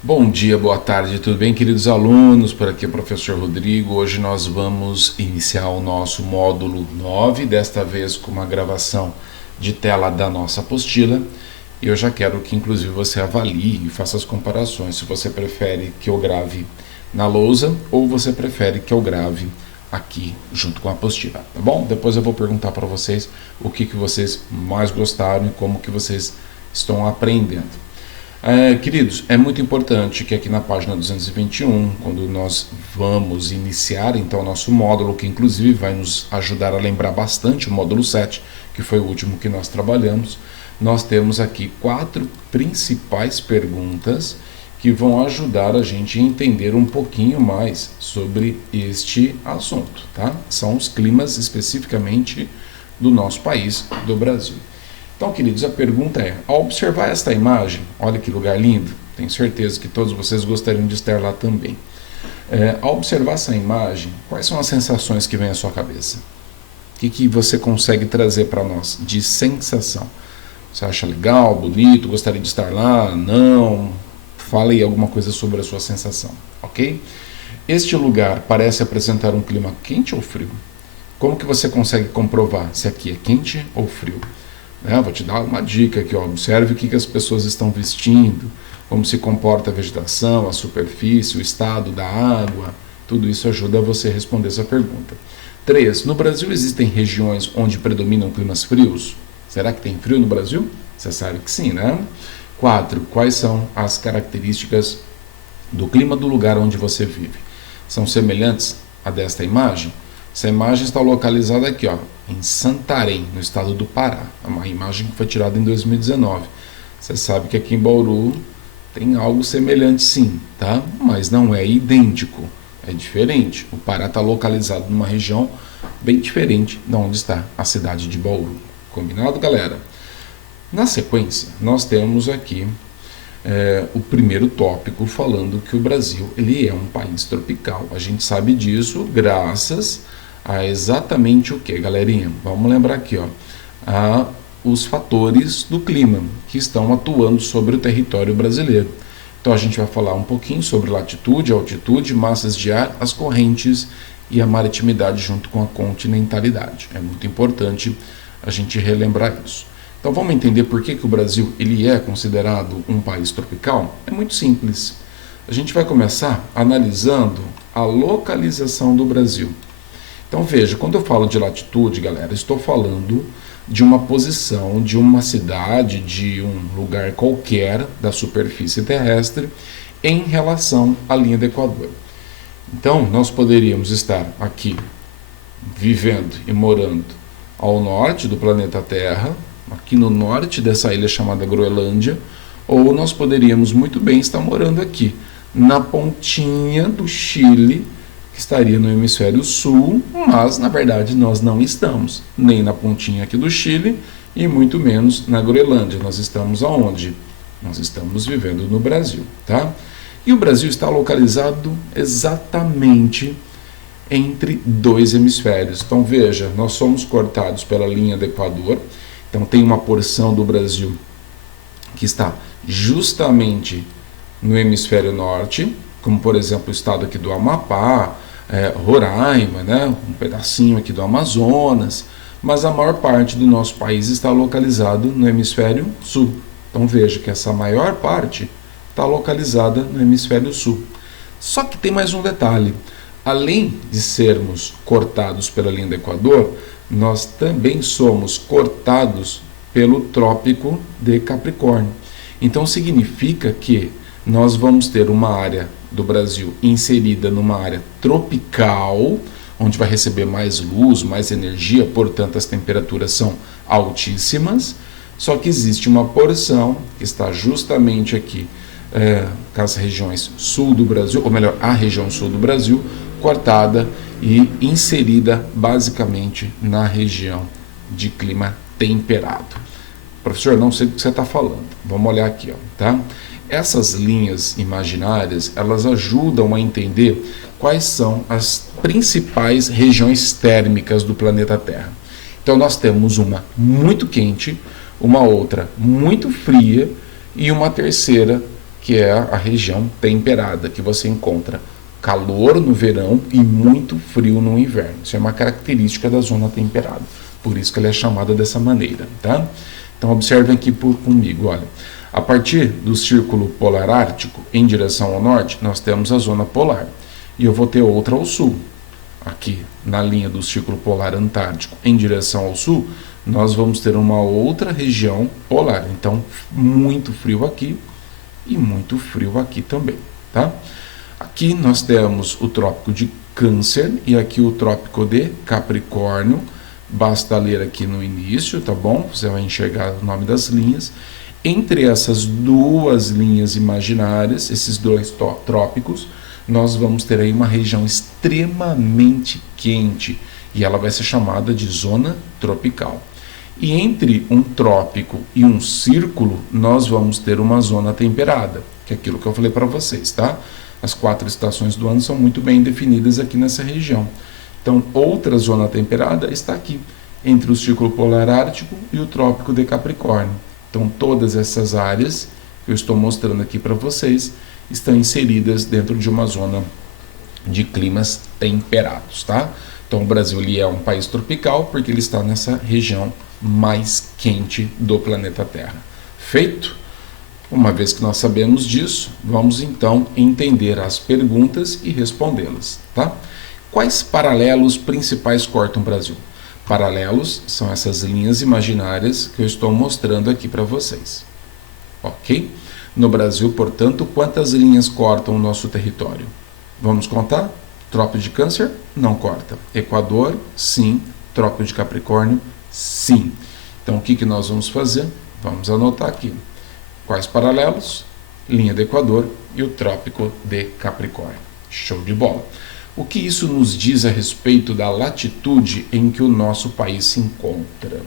Bom dia, boa tarde, tudo bem, queridos alunos? Por aqui é o professor Rodrigo. Hoje nós vamos iniciar o nosso módulo 9, desta vez com uma gravação de tela da nossa apostila. E eu já quero que, inclusive, você avalie e faça as comparações, se você prefere que eu grave na lousa ou você prefere que eu grave aqui junto com a apostila, tá bom? Depois eu vou perguntar para vocês o que vocês mais gostaram e como que vocês estão aprendendo. Queridos, é muito importante que aqui na página 221, quando nós vamos iniciar então o nosso módulo, que inclusive vai nos ajudar a lembrar bastante o módulo 7, que foi o último que nós trabalhamos, nós temos aqui 4 principais perguntas que vão ajudar a gente a entender um pouquinho mais sobre este assunto, tá? São os climas especificamente do nosso país, do Brasil. Então, queridos, a pergunta é, ao observar esta imagem, olha que lugar lindo, tenho certeza que todos vocês gostariam de estar lá também. Ao observar essa imagem, quais são as sensações que vêm à sua cabeça? O que você consegue trazer para nós de sensação? Você acha legal, bonito, gostaria de estar lá? Não? Fale aí alguma coisa sobre a sua sensação, ok? Este lugar parece apresentar um clima quente ou frio? Como que você consegue comprovar se aqui é quente ou frio? Vou te dar uma dica aqui, ó. Observe o que as pessoas estão vestindo, como se comporta a vegetação, a superfície, o estado da água, tudo isso ajuda você a responder essa pergunta. 3. No Brasil existem regiões onde predominam climas frios? Será que tem frio no Brasil? Você sabe que sim, né? 4. Quais são as características do clima do lugar onde você vive? São semelhantes a desta imagem? Essa imagem está localizada aqui, ó, em Santarém, no estado do Pará. É uma imagem que foi tirada em 2019. Você sabe que aqui em Bauru tem algo semelhante sim, tá? Mas não é idêntico, é diferente. O Pará está localizado numa região bem diferente de onde está a cidade de Bauru. Combinado, galera? Na sequência, nós temos aqui o primeiro tópico falando que o Brasil ele é um país tropical. A gente sabe disso graças a exatamente o que, galerinha? Vamos lembrar aqui, ó, os fatores do clima que estão atuando sobre o território brasileiro. Então a gente vai falar um pouquinho sobre latitude, altitude, massas de ar, as correntes e a maritimidade junto com a continentalidade. É muito importante a gente relembrar isso. Então vamos entender por que o Brasil ele é considerado um país tropical? É muito simples. A gente vai começar analisando a localização do Brasil. Então veja, quando eu falo de latitude, galera, estou falando de uma posição, de uma cidade, de um lugar qualquer da superfície terrestre em relação à linha do Equador. Então nós poderíamos estar aqui vivendo e morando ao norte do planeta Terra, aqui no norte dessa ilha chamada Groenlândia, ou nós poderíamos muito bem estar morando aqui na pontinha do Chile, que estaria no hemisfério sul, mas na verdade nós não estamos nem na pontinha aqui do Chile e muito menos na Groenlândia. Nós estamos aonde? Nós estamos vivendo no Brasil, tá? E o Brasil está localizado exatamente entre dois hemisférios. Então veja, nós somos cortados pela linha do Equador, então tem uma porção do Brasil que está justamente no hemisfério norte, como por exemplo o estado aqui do Amapá, Roraima, né, um pedacinho aqui do Amazonas, mas a maior parte do nosso país está localizado no hemisfério sul. Então veja que essa maior parte está localizada no hemisfério sul. Só que tem mais um detalhe. Além de sermos cortados pela linha do Equador, nós também somos cortados pelo Trópico de Capricórnio. Então significa que nós vamos ter uma área do Brasil inserida numa área tropical, onde vai receber mais luz, mais energia, portanto as temperaturas são altíssimas, só que existe uma porção que está justamente aqui com as regiões sul do Brasil, ou melhor, a região sul do Brasil, cortada e inserida basicamente na região de clima temperado. Professor, não sei do que você está falando. Vamos olhar aqui, ó, tá? Essas linhas imaginárias, elas ajudam a entender quais são as principais regiões térmicas do planeta Terra. Então nós temos uma muito quente, uma outra muito fria e uma terceira que é a região temperada, que você encontra calor no verão e muito frio no inverno. Isso é uma característica da zona temperada, por isso que ela é chamada dessa maneira, tá? Então observem aqui comigo, olha. A partir do círculo polar ártico, em direção ao norte, nós temos a zona polar. E eu vou ter outra ao sul. Aqui, na linha do círculo polar antártico, em direção ao sul, nós vamos ter uma outra região polar. Então, muito frio aqui e muito frio aqui também, tá? Aqui nós temos o trópico de Câncer e aqui o trópico de Capricórnio. Basta ler aqui no início, tá bom? Você vai enxergar o nome das linhas. Entre essas duas linhas imaginárias, esses dois trópicos, nós vamos ter aí uma região extremamente quente e ela vai ser chamada de zona tropical. E entre um trópico e um círculo, nós vamos ter uma zona temperada, que é aquilo que eu falei para vocês, tá? As 4 estações do ano são muito bem definidas aqui nessa região. Então, outra zona temperada está aqui, entre o círculo polar ártico e o trópico de Capricórnio. Então, todas essas áreas que eu estou mostrando aqui para vocês estão inseridas dentro de uma zona de climas temperados, tá? Então, o Brasil ele é um país tropical porque ele está nessa região mais quente do planeta Terra. Feito? Uma vez que nós sabemos disso, vamos então entender as perguntas e respondê-las, tá? Quais paralelos principais cortam o Brasil? Paralelos são essas linhas imaginárias que eu estou mostrando aqui para vocês. Ok? No Brasil, portanto, quantas linhas cortam o nosso território? Vamos contar? Trópico de Câncer? Não corta. Equador? Sim. Trópico de Capricórnio? Sim. Então, o que nós vamos fazer? Vamos anotar aqui. Quais paralelos? Linha do Equador e o Trópico de Capricórnio. Show de bola. O que isso nos diz a respeito da latitude em que o nosso país se encontra?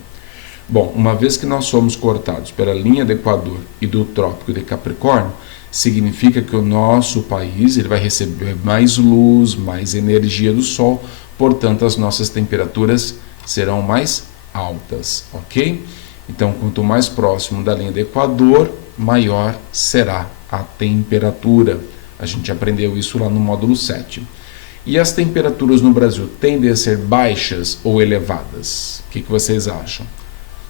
Bom, uma vez que nós somos cortados pela linha do Equador e do Trópico de Capricórnio, significa que o nosso país ele vai receber mais luz, mais energia do Sol, portanto as nossas temperaturas serão mais altas, ok? Então, quanto mais próximo da linha do Equador, maior será a temperatura. A gente aprendeu isso lá no módulo 7. E as temperaturas no Brasil tendem a ser baixas ou elevadas? O que vocês acham?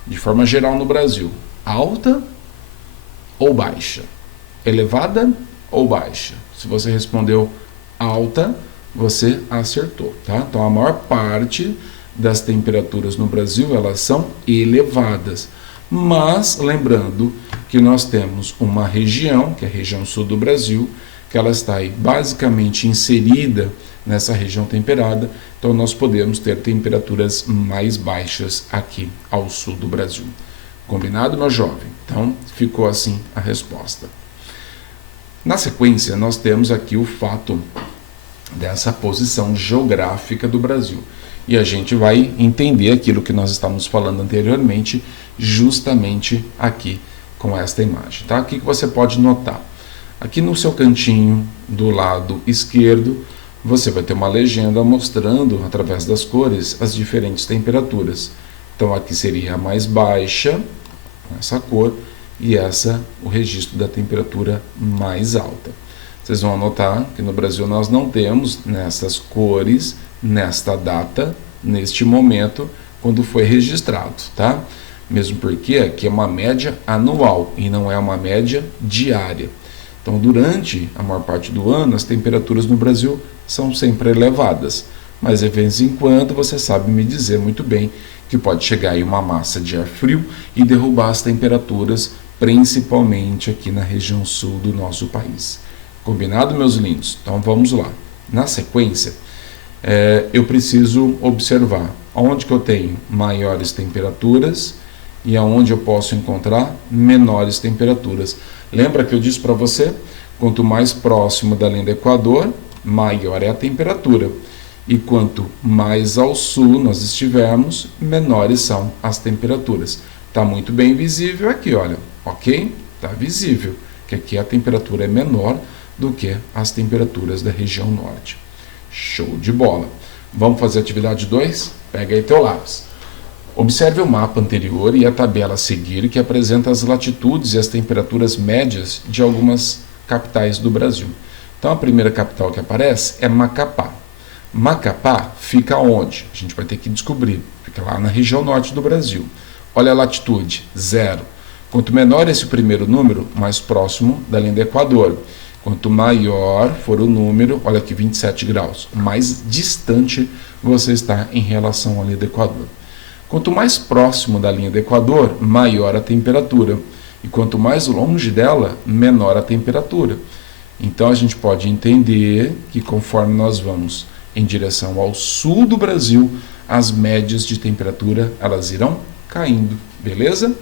De forma geral no Brasil, alta ou baixa? Elevada ou baixa? Se você respondeu alta, você acertou, tá? Então a maior parte das temperaturas no Brasil, elas são elevadas. Mas lembrando que nós temos uma região, que é a região sul do Brasil, que ela está aí basicamente inserida nessa região temperada, então nós podemos ter temperaturas mais baixas aqui ao sul do Brasil. Combinado, meu jovem? Então, ficou assim a resposta. Na sequência, nós temos aqui o fato dessa posição geográfica do Brasil. E a gente vai entender aquilo que nós estávamos falando anteriormente, justamente aqui com esta imagem. Tá? O que você pode notar? Aqui no seu cantinho do lado esquerdo, você vai ter uma legenda mostrando, através das cores, as diferentes temperaturas. Então aqui seria a mais baixa, essa cor, e essa o registro da temperatura mais alta. Vocês vão notar que no Brasil nós não temos nessas cores, nesta data, neste momento, quando foi registrado, tá? Mesmo porque aqui é uma média anual e não é uma média diária. Então, durante a maior parte do ano, as temperaturas no Brasil são sempre elevadas, mas de vez em quando você sabe me dizer muito bem que pode chegar aí uma massa de ar frio e derrubar as temperaturas, principalmente aqui na região sul do nosso país. Combinado, meus lindos? Então vamos lá. Na sequência, eu preciso observar onde que eu tenho maiores temperaturas e aonde eu posso encontrar menores temperaturas. Lembra que eu disse para você, quanto mais próximo da linha do Equador, maior é a temperatura. E quanto mais ao sul nós estivermos, menores são as temperaturas. Está muito bem visível aqui, olha, ok? Está visível que aqui a temperatura é menor do que as temperaturas da região norte. Show de bola! Vamos fazer a atividade 2? Pega aí teu lápis. Observe o mapa anterior e a tabela a seguir que apresenta as latitudes e as temperaturas médias de algumas capitais do Brasil. Então a primeira capital que aparece é Macapá. Macapá fica onde? A gente vai ter que descobrir. Fica lá na região norte do Brasil. Olha a latitude, 0. Quanto menor esse primeiro número, mais próximo da linha do Equador. Quanto maior for o número, olha aqui, 27 graus, mais distante você está em relação à linha do Equador. Quanto mais próximo da linha do Equador, maior a temperatura. E quanto mais longe dela, menor a temperatura. Então a gente pode entender que conforme nós vamos em direção ao sul do Brasil, as médias de temperatura elas irão caindo, beleza?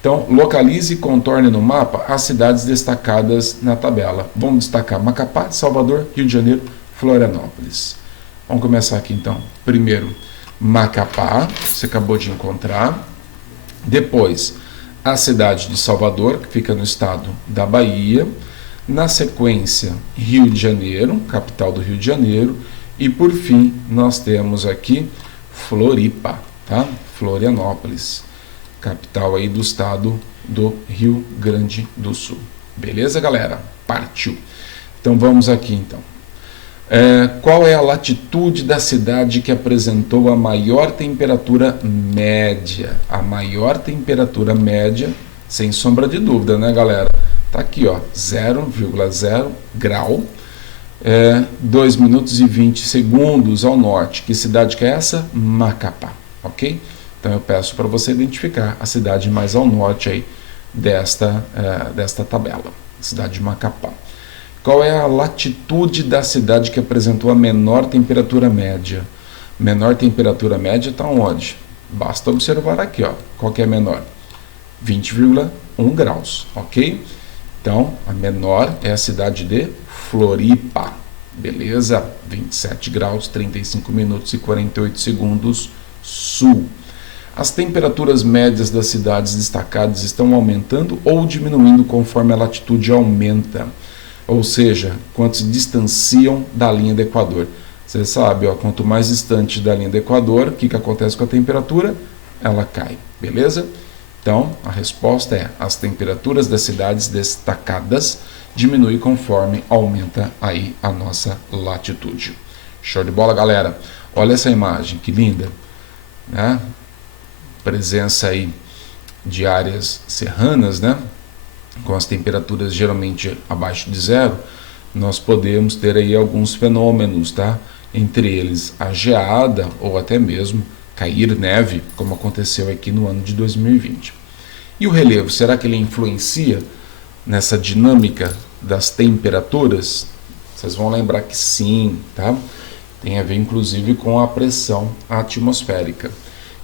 Então, localize e contorne no mapa as cidades destacadas na tabela. Vamos destacar Macapá, Salvador, Rio de Janeiro, Florianópolis. Vamos começar aqui então. Primeiro, Macapá, você acabou de encontrar. Depois, a cidade de Salvador, que fica no estado da Bahia. Na sequência, Rio de Janeiro, capital do Rio de Janeiro. E por fim, nós temos aqui Floripa, tá? Florianópolis, capital aí do estado do Rio Grande do Sul. Beleza, galera? Partiu. Então vamos aqui então. Qual é a latitude da cidade que apresentou a maior temperatura média? A maior temperatura média, sem sombra de dúvida, né, galera? Tá aqui, ó, 0,0 grau. 2 minutos e 20 segundos ao norte. Que cidade que é essa? Macapá, ok? Então eu peço para você identificar a cidade mais ao norte aí desta tabela, cidade de Macapá. Qual é a latitude da cidade que apresentou a menor temperatura média? Menor temperatura média está onde? Basta observar aqui, ó. Qual que é a menor? 20,1 graus, ok? Então, a menor é a cidade de Floripa, beleza? 27 graus, 35 minutos e 48 segundos sul. As temperaturas médias das cidades destacadas estão aumentando ou diminuindo conforme a latitude aumenta, ou seja, quanto se distanciam da linha do Equador. Você sabe, ó, quanto mais distante da linha do Equador, o que acontece com a temperatura? Ela cai, beleza? Então, a resposta é: as temperaturas das cidades destacadas diminuem conforme aumenta aí a nossa latitude. Show de bola, galera? Olha essa imagem, que linda, né? Presença aí de áreas serranas, né? Com as temperaturas geralmente abaixo de 0, nós podemos ter aí alguns fenômenos, tá? Entre eles a geada ou até mesmo cair neve, como aconteceu aqui no ano de 2020. E o relevo, será que ele influencia nessa dinâmica das temperaturas? Vocês vão lembrar que sim, tá? Tem a ver inclusive com a pressão atmosférica.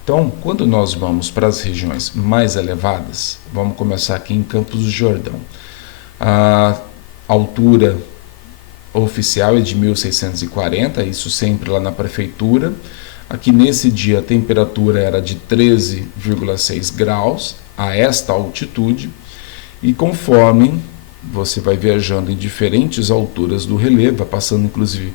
Então, quando nós vamos para as regiões mais elevadas, vamos começar aqui em Campos do Jordão. A altura oficial é de 1640, isso sempre lá na prefeitura. Aqui nesse dia a temperatura era de 13,6 graus a esta altitude, e conforme você vai viajando em diferentes alturas do relevo, passando inclusive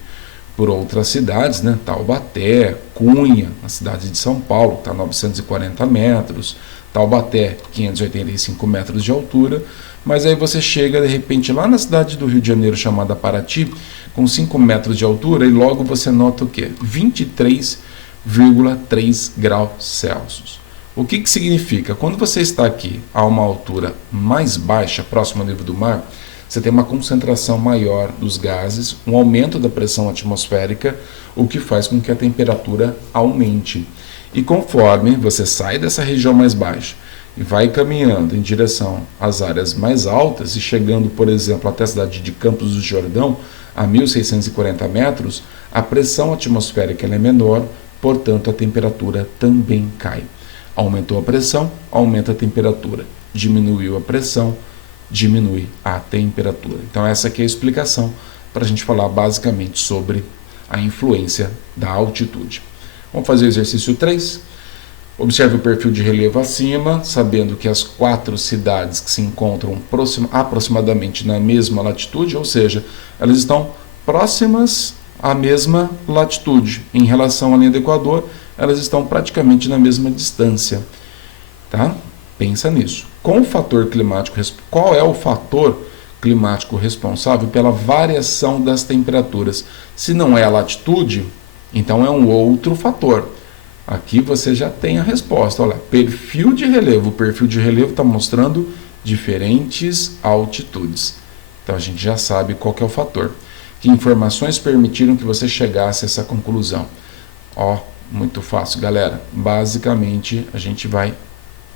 por outras cidades, né? Taubaté, Cunha, a cidade de São Paulo, está a 940 metros, Taubaté, 585 metros de altura, mas aí você chega de repente lá na cidade do Rio de Janeiro, chamada Paraty, com 5 metros de altura, e logo você nota o quê? 23,3 graus Celsius. O que significa? Quando você está aqui a uma altura mais baixa, próximo ao nível do mar, você tem uma concentração maior dos gases, um aumento da pressão atmosférica, o que faz com que a temperatura aumente. E conforme você sai dessa região mais baixa e vai caminhando em direção às áreas mais altas, e chegando, por exemplo, até a cidade de Campos do Jordão, a 1640 metros, a pressão atmosférica é menor, portanto a temperatura também cai. Aumentou a pressão, aumenta a temperatura. Diminuiu a pressão, diminui a temperatura. Então essa aqui é a explicação para a gente falar basicamente sobre a influência da altitude. Vamos fazer o exercício 3. Observe o perfil de relevo acima, sabendo que as 4 cidades que se encontram aproximadamente na mesma latitude, ou seja, elas estão próximas à mesma latitude. Em relação à linha do Equador, elas estão praticamente na mesma distância. Tá? Pensa nisso. Com o fator climático, qual é o fator climático responsável pela variação das temperaturas. Se não é a latitude, então é um outro fator. Aqui você já tem a resposta. Olha, perfil de relevo. O perfil de relevo está mostrando diferentes altitudes. Então a gente já sabe qual que é o fator. Que informações permitiram que você chegasse a essa conclusão? Ó, muito fácil, galera. Basicamente, a gente vai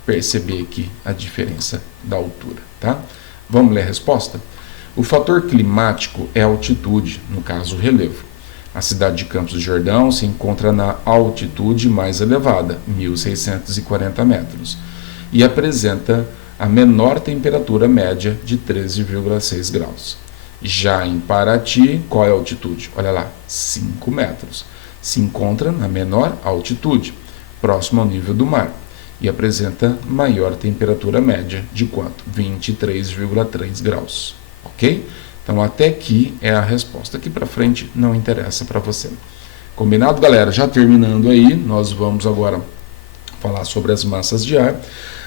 perceber aqui a diferença da altura, tá? Vamos ler a resposta? O fator climático é a altitude, no caso o relevo. A cidade de Campos do Jordão se encontra na altitude mais elevada, 1.640 metros, e apresenta a menor temperatura média de 13,6 graus. Já em Paraty, qual é a altitude? Olha lá, 5 metros. Se encontra na menor altitude, próximo ao nível do mar, e apresenta maior temperatura média de quanto? 23,3 graus. Ok? Então até aqui é a resposta. Aqui para frente não interessa para você. Combinado, galera? Já terminando aí, nós vamos agora falar sobre as massas de ar.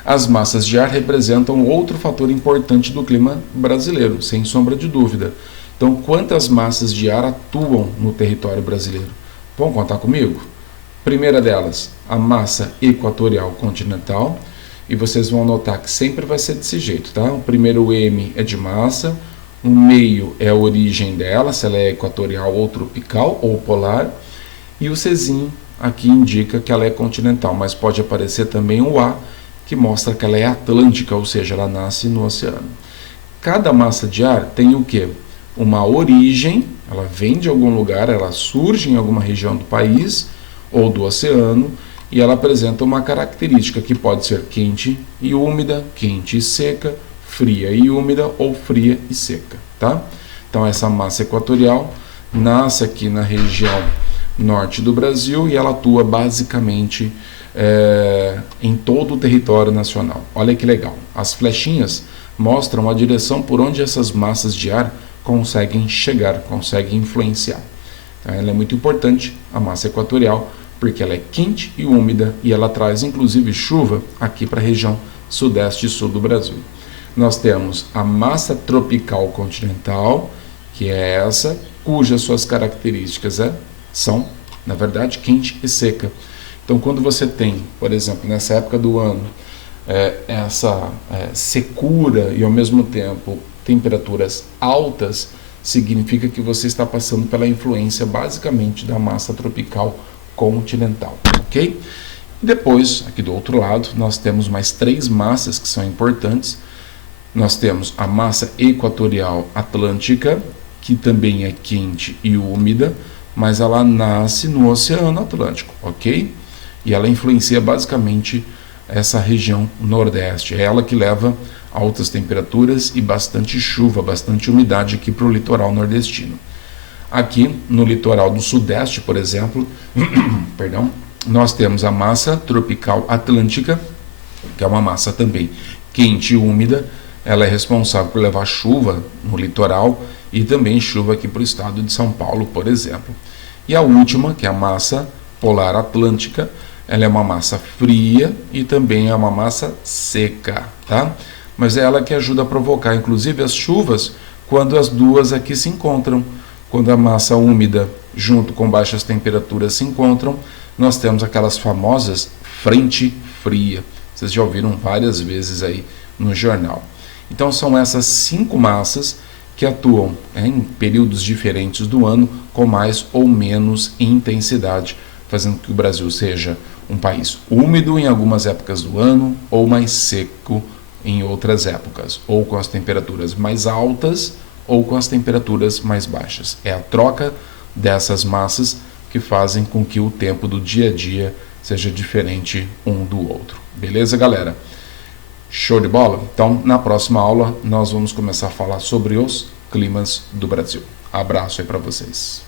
As massas de ar representam outro fator importante do clima brasileiro, sem sombra de dúvida. Então, quantas massas de ar atuam no território brasileiro? Vão contar comigo? Primeira delas, a massa equatorial continental. E vocês vão notar que sempre vai ser desse jeito, tá? O primeiro M é de massa, o meio é a origem dela, se ela é equatorial ou tropical ou polar. E o Czinho aqui indica que ela é continental, mas pode aparecer também o A, que mostra que ela é atlântica, ou seja, ela nasce no oceano. Cada massa de ar tem o quê? Uma origem, ela vem de algum lugar, ela surge em alguma região do país ou do oceano, e ela apresenta uma característica que pode ser quente e úmida, quente e seca, fria e úmida ou fria e seca, tá? Então essa massa equatorial nasce aqui na região norte do Brasil e ela atua basicamente em todo o território nacional. Olha que legal, as flechinhas mostram a direção por onde essas massas de ar conseguem chegar, conseguem influenciar. Então, ela é muito importante, a massa equatorial, porque ela é quente e úmida e ela traz inclusive chuva aqui para a região sudeste e sul do Brasil. Nós temos a massa tropical continental, que é essa, cujas suas características são, na verdade, quente e seca. Então, quando você tem, por exemplo, nessa época do ano, essa secura e, ao mesmo tempo, temperaturas altas, significa que você está passando pela influência, basicamente, da massa tropical continental, ok? E depois, aqui do outro lado, nós temos mais 3 massas que são importantes. Nós temos a massa equatorial atlântica, que também é quente e úmida, mas ela nasce no Oceano Atlântico, ok? E ela influencia basicamente essa região nordeste. É ela que leva altas temperaturas e bastante chuva, bastante umidade aqui para o litoral nordestino. Aqui no litoral do sudeste, por exemplo, perdão, nós temos a massa tropical atlântica, que é uma massa também quente e úmida. Ela é responsável por levar chuva no litoral e também chuva aqui para o estado de São Paulo, por exemplo. E a última, que é a massa polar atlântica, ela é uma massa fria e também é uma massa seca, tá? Mas é ela que ajuda a provocar, inclusive, as chuvas quando as duas aqui se encontram. Quando a massa úmida junto com baixas temperaturas se encontram, nós temos aquelas famosas frente fria. Vocês já ouviram várias vezes aí no jornal. Então são essas 5 massas que atuam em períodos diferentes do ano com mais ou menos intensidade, fazendo que o Brasil seja um país úmido em algumas épocas do ano ou mais seco em outras épocas, ou com as temperaturas mais altas ou com as temperaturas mais baixas. É a troca dessas massas que fazem com que o tempo do dia a dia seja diferente um do outro. Beleza, galera? Show de bola? Então, na próxima aula, nós vamos começar a falar sobre os climas do Brasil. Abraço aí para vocês.